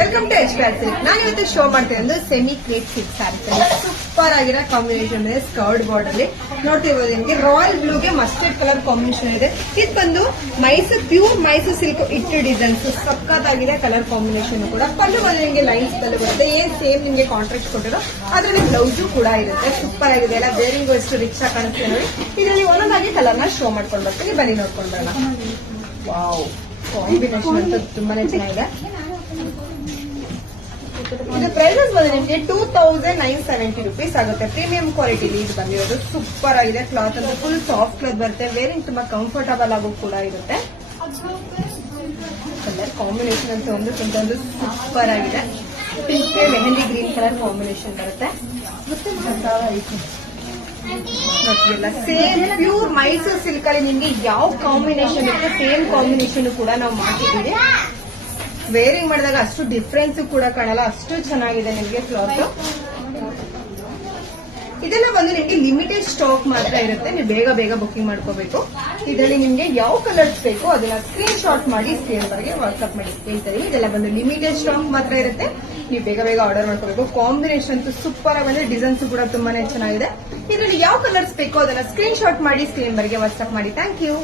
Welcome to express. ನಾನು ಇವತ್ತು show ಮಾಡ್ತೀನಿ ಒಂದು semi crepe silk saris super ಆಗಿರೋ ಕಾಂಬಿನೇಷನ್ ಇದೆ. ಸ್ಕರ್ಟ್ ಬಾರ್ಡರ್ ಅಲ್ಲಿ ನೋಡ್ತಿರ್ಬೋದು ನಿಮಗೆ ರಾಯಲ್ ಬ್ಲೂಗೆ ಮಸ್ಟರ್ಡ್ ಕಲರ್ ಕಾಂಬಿನೇಷನ್ ಇದೆ. ಇದು ಬಂದು ಪ್ಯೂರ್ ಮೈಸೂರು ಸಿಲ್ಕ್ ಇಟ್ಟು ಡಿಸೈನ್ಸ್ ಸಕ್ಕತ್ತಾಗಿದೆ. ಕಲರ್ ಕಾಂಬಿನೇಷನ್ ಕೂಡ ಪಲ್ಲು ಬಂದು ನಿಮಗೆ ಲೈನ್ಸ್ ಅಲ್ಲಿ ಬರುತ್ತೆ. ಏನ್ ಸೇಮ್ ನಿಮಗೆ ಕಾಂಟ್ರಾಕ್ಟ್ ಕೊಟ್ಟಿರೋ ಅದ್ರಲ್ಲಿ ಬ್ಲೌಸು ಕೂಡ ಇರುತ್ತೆ. ಸೂಪರ್ ಆಗಿದೆ. ಎಲ್ಲ ಬೇರಿಂಗು ಎಷ್ಟು ರಿಚ್ ಆಗಿ ಕಾಣಿಸ್ತೀವಿ ನೋಡಿ. ಇದರಲ್ಲಿ ಒಂದೊಂದಾಗಿ ಕಲರ್ ನ ಶೋ ಮಾಡ್ಕೊಂಡು ಬರ್ತೀನಿ. ಬನ್ನಿ ನೋಡ್ಕೊಂಡು ಬರೋಣ. ವಾವ್, ಕಾಂಬಿನೇಷನ್ ಅಂತೂ ತುಂಬಾನೇ ಚೆನ್ನಾಗಿದೆ. ಇದು ಪ್ರೈಸಸ್ ಬಂದು ನಿಮಗೆ 2970 ರೂಪೀಸ್ ಆಗುತ್ತೆ. ಪ್ರೀಮಿಯಂ ಕ್ವಾಲಿಟಿಲಿ ಇದು ಬಂದಿರೋದು. ಸೂಪರ್ ಆಗಿದೆ. ಕ್ಲಾತ್ ಅಂದ್ರೆ ಫುಲ್ ಸಾಫ್ಟ್ ಕ್ಲಾತ್ ಬರುತ್ತೆ. ವೇರಿಂಗ್ ತುಂಬಾ ಕಂಫರ್ಟಬಲ್ ಆಗೋ ಕೂಡ ಇರುತ್ತೆ. ಕಲರ್ ಕಾಂಬಿನೇಷನ್ ಅಂತ ಒಂದು ಸೂಪರ್ ಆಗಿದೆ. Pink mehndi green colour combination ಬರುತ್ತೆ. ನೋಡ್ತಿಲ್ಲ, ಸೇಮ್ ಪ್ಯೂರ್ ಮೈಸೂರು ಸಿಲ್ಕ್ ಅಲ್ಲಿ ನಿಮ್ಗೆ ಯಾವ ಕಾಂಬಿನೇಷನ್ ಇರುತ್ತೆ ಸೇಮ್ ಕಾಂಬಿನೇಷನ್ ಕೂಡ ನಾವು ಮಾಡ್ತಿದ್ದೀವಿ. ವೇರಿಂಗ್ ಮಾಡಿದಾಗ ಅಷ್ಟು ಡಿಫ್ರೆನ್ಸ್ ಕೂಡ ಕಾಣಲ್ಲ, ಅಷ್ಟು ಚೆನ್ನಾಗಿದೆ ನಿಮ್ಗೆ ಕ್ಲಾತ್. ಇದೆಲ್ಲ ಬಂದು ನಿಮ್ಗೆ ಲಿಮಿಟೆಡ್ ಸ್ಟಾಕ್ ಮಾತ್ರ ಇರುತ್ತೆ. ನೀವು ಬೇಗ ಬೇಗ ಬುಕಿಂಗ್ ಮಾಡ್ಕೋಬೇಕು. ಇದರಲ್ಲಿ ನಿಮ್ಗೆ ಯಾವ ಕಲರ್ಸ್ ಬೇಕು ಅದನ್ನ ಸ್ಕ್ರೀನ್ ಶಾಟ್ ಮಾಡಿ ಸ್ಕ್ರೀನ್ ವರೆಗೆ ವಾಟ್ಸ್ಆಪ್ ಮಾಡಿ ಹೇಳ್ತಾರೆ. ಇದೆಲ್ಲ ಬಂದು ಲಿಮಿಟೆಡ್ ಸ್ಟಾಕ್ ಮಾತ್ರ ಇರುತ್ತೆ. ನೀವು ಬೇಗ ಬೇಗ ಆರ್ಡರ್ ಮಾಡ್ಕೋಬೇಕು. ಕಾಂಬಿನೇಷನ್ ಸೂಪರ್ ಆಗಿ ಡಿಸೈನ್ಸ್ ಕೂಡ ತುಂಬಾನೇ ಚೆನ್ನಾಗಿದೆ. ಇದರಲ್ಲಿ ಯಾವ ಕಲರ್ಸ್ ಬೇಕು ಅದನ್ನ ಸ್ಕ್ರೀನ್ ಶಾಟ್ ಮಾಡಿ ಸ್ಕ್ರೀನ್ ವರೆಗೆ ವಾಟ್ಸ್ಆಪ್ ಮಾಡಿ. Thank you.